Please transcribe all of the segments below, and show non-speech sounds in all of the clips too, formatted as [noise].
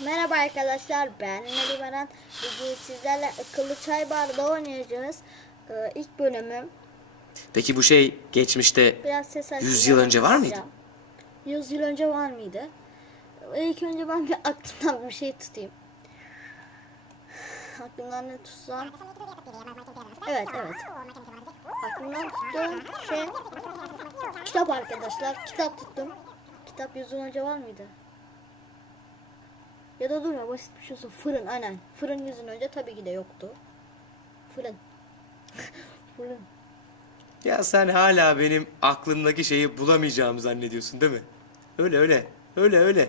Merhaba arkadaşlar ben Nuri Baran. Bugün sizlerle akıllı çay bardağı oynayacağız. Ee, ilk bölümüm. Peki bu şey geçmişte Biraz ses açacağım. 100 yıl önce var mıydı? 100 yıl önce var mıydı? İlk önce ben bir aklımdan bir şey tutayım. Aklımdan ne tutsam? Evet evet. Aklımdan tuttuğum şey kitap arkadaşlar. Kitap tuttum. Kitap 100 yıl önce var mıydı? Ya da durma basit bir şey olsun. Fırın aynen. Fırın 100 yıl önce tabii ki de yoktu. Fırın. [laughs] Fırın. Ya sen hala benim aklımdaki şeyi bulamayacağımı zannediyorsun değil mi? Öyle öyle. Öyle öyle.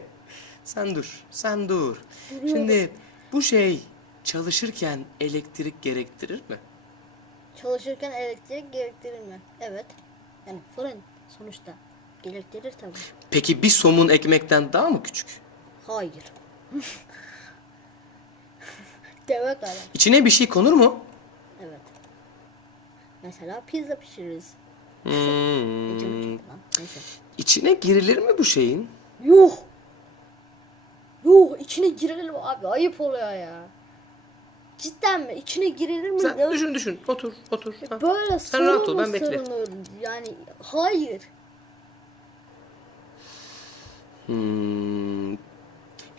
Sen dur. Sen dur. Şimdi bu şey çalışırken elektrik gerektirir mi? Çalışırken elektrik gerektirir mi? Evet. Yani fırın sonuçta. Gerektirir tabii. Peki bir somun ekmekten daha mı küçük? Hayır. [laughs] Deve kadar. İçine bir şey konur mu? Evet. Mesela pizza pişiririz. Hmm. Lan. Neyse. İçine girilir mi bu şeyin? Yuh. Yuh içine girelim abi ayıp oluyor ya. Cidden mi? İçine girilir mi? Sen Ya düşün düşün. Otur otur. Ha. Böyle Sen rahat ol, ben bekle. Yani hayır. Hmm.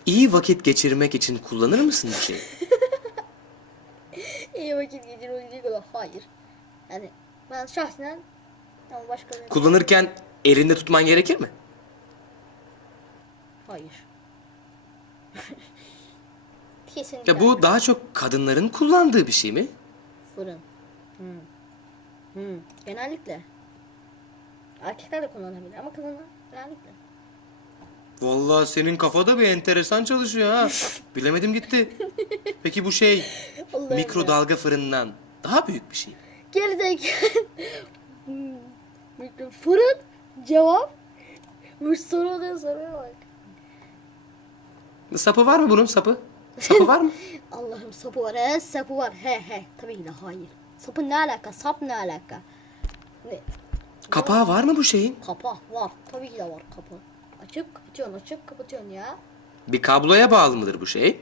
İyi vakit geçirmek için kullanır mısın bu şeyi? [laughs] İyi vakit geçirmek kadar hayır. Yani ben şahsen ama başkaları Kullanırken elinde tutman gerekir mi? hayır. [laughs] Kesinlikle. Ya bu daha çok kadınların kullandığı bir şey mi? fırın. Hmm. Hmm. Genellikle. Erkekler de kullanabilir ama kadınlar genellikle. Vallahi senin kafada bir enteresan çalışıyor ha. [laughs] Bilemedim gitti. Peki bu şey Allah'ım mikrodalga fırından daha büyük bir şey. Gerizekalı. Mikro- Fırın cevap. Bu soru oluyor soruya bak. Sapı var mı bunun sapı? Sapı var mı? [laughs] Allah'ım sapı var. He sapı var. He he. Tabii ki de hayır. Sapı ne alaka? Sap ne alaka? Ne? Kapağı var mı bu şeyin? Kapa var. Tabii ki de var kapı. Açık kapatıyorsun açık kapatıyorsun ya. Bir kabloya bağlı mıdır bu şey?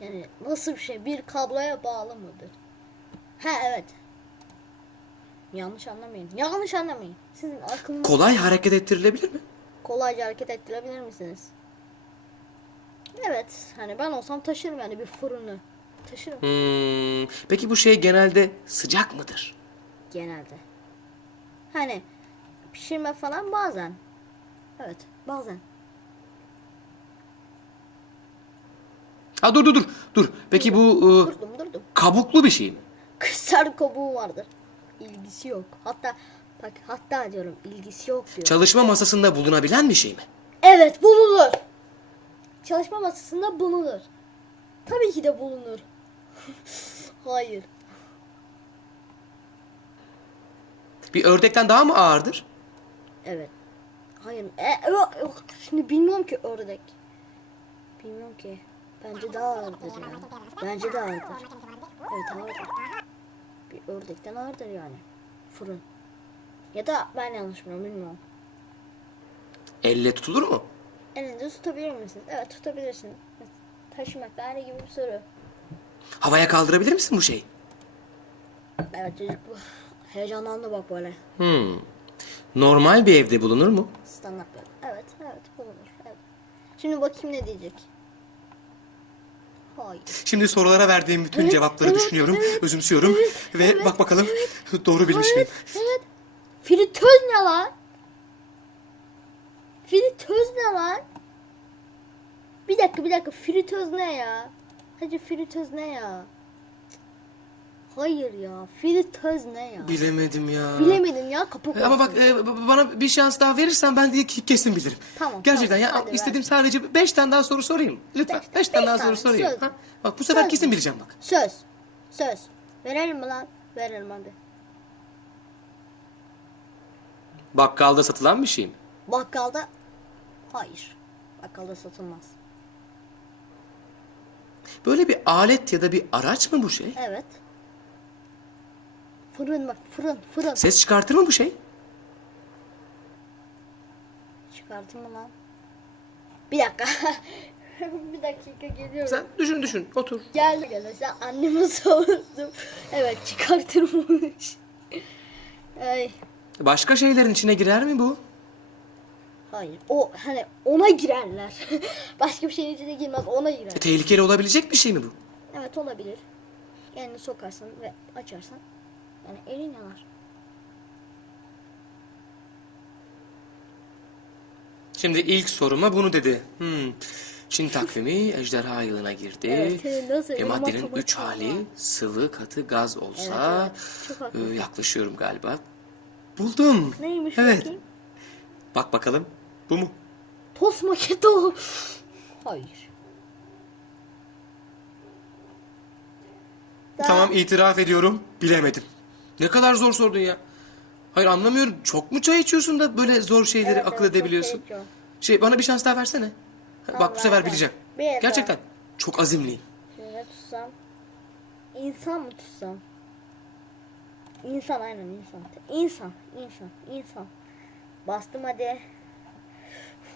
Yani nasıl bir şey? Bir kabloya bağlı mıdır? Ha evet. Yanlış anlamayın. Yanlış anlamayın. Sizin aklınız Kolay hareket ettirilebilir mi? kolayca hareket ettirebilir misiniz? Evet. Hani ben olsam taşırım yani bir fırını. Taşırım Hmm. Peki bu şey genelde sıcak mıdır? genelde. Hani pişirme falan bazen. Evet bazen. Ha dur dur dur. Dur. Peki bu e, Durdum durdum. kabuklu bir şey mi? Kısar kabuğu vardır. İlgisi yok. Hatta bak hatta diyorum ilgisi yok diyor. Çalışma masasında bulunabilen bir şey mi? Evet bulunur. Çalışma masasında bulunur. Tabii ki de bulunur. [laughs] Hayır. Bir ördekten daha mı ağırdır? Evet. Hayır. E, yok, yok. Şimdi bilmiyorum ki ördek. Bilmiyorum ki. Bence daha ağırdır yani. Bence daha ağırdır. Evet ağırdır. Bir ördekten ağırdır yani. Fırın. Ya da ben yanlış biliyorum bilmiyorum. Elle tutulur mu? Elinde tutabilir misiniz? Evet tutabilirsin. Taşımak da aynı gibi bir soru. Havaya kaldırabilir misin bu şeyi? Evet çocuk bu. Heyecanlandı bak böyle. Hmm. Normal bir evde bulunur mu? Standart bir. Evet evet bulunur. Evet. Şimdi bakayım ne diyecek. Hayır. Şimdi sorulara verdiğim bütün Evet, cevapları evet, düşünüyorum, evet, özümsüyorum ve evet, bak bakalım doğru bilmiş miyim? Evet, evet. Fritöz ne lan? Fritöz ne lan? Bir dakika, bir dakika. Fritöz ne ya? Hacı fritöz ne ya? Hayır ya. Fritöz ne ya? Bilemedim ya. Bilemedin ya. Kapak Ama olsun. bak e, b- bana bir şans daha verirsen ben de ke- kesin bilirim. Tamam, Gerçekten tamam. ya Hadi ver. istediğim sadece beş tane daha soru sorayım. Lütfen Beş- beş, tane beş daha tane, soru sorayım. söz. Ha? Bak bu sefer Söz kesin bileceğim bak. Söz. Söz. Verelim mi lan? Verelim hadi. Bakkalda satılan bir şey mi? Bakkalda hayır. Bakkalda satılmaz. Böyle bir alet ya da bir araç mı bu şey? Evet. Fırın bak fırın fırın. Ses çıkartır mı bu şey? Çıkartın mı lan? Bir dakika. [laughs] bir dakika geliyorum. Sen düşün düşün otur. Geldi arkadaşlar anneme [laughs] sordum. Evet çıkartırmış. Ay, Başka şeylerin içine girer mi bu? hayır o hani ona girerler. [laughs] Başka bir şeyin içine girmez ona girer. Tehlikeli olabilecek bir şey mi bu? Evet olabilir. Elini sokarsın ve açarsan yani elin yanar. Şimdi ilk soruma bunu dedi. Hmm. Çin takvimi ejderha yılına girdi. Evet, nasıl Ve maddenin üç hali var? sıvı, katı, gaz olsa Evet, evet. E, yaklaşıyorum galiba. Buldum. Neymiş Evet. bakayım? Bak bakalım. Bu mu? Tost maketi o. Hayır. Tamam itiraf ediyorum. Bilemedim. Ne kadar zor sordun ya. Hayır anlamıyorum. Çok mu çay içiyorsun da böyle zor şeyleri Evet, akıl evet, çok edebiliyorsun? şey içiyorum. Şey bana bir şans daha versene. Ha, Bak bu sefer vereceğim. bileceğim. Bir. Gerçekten. Çok azimliyim. Ne tutsam? İnsan mı tutsam? İnsan aynen insan. İnsan, insan, insan. Bastım hadi.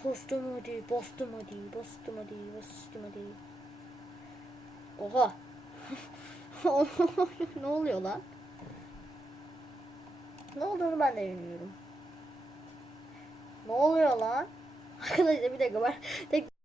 Bastım hadi, bastım hadi, bastım hadi, bastım hadi. Oha. [laughs] ne oluyor lan? Ne olduğunu ben de bilmiyorum. Ne oluyor lan? [laughs] Arkadaşlar bir dakika ben tek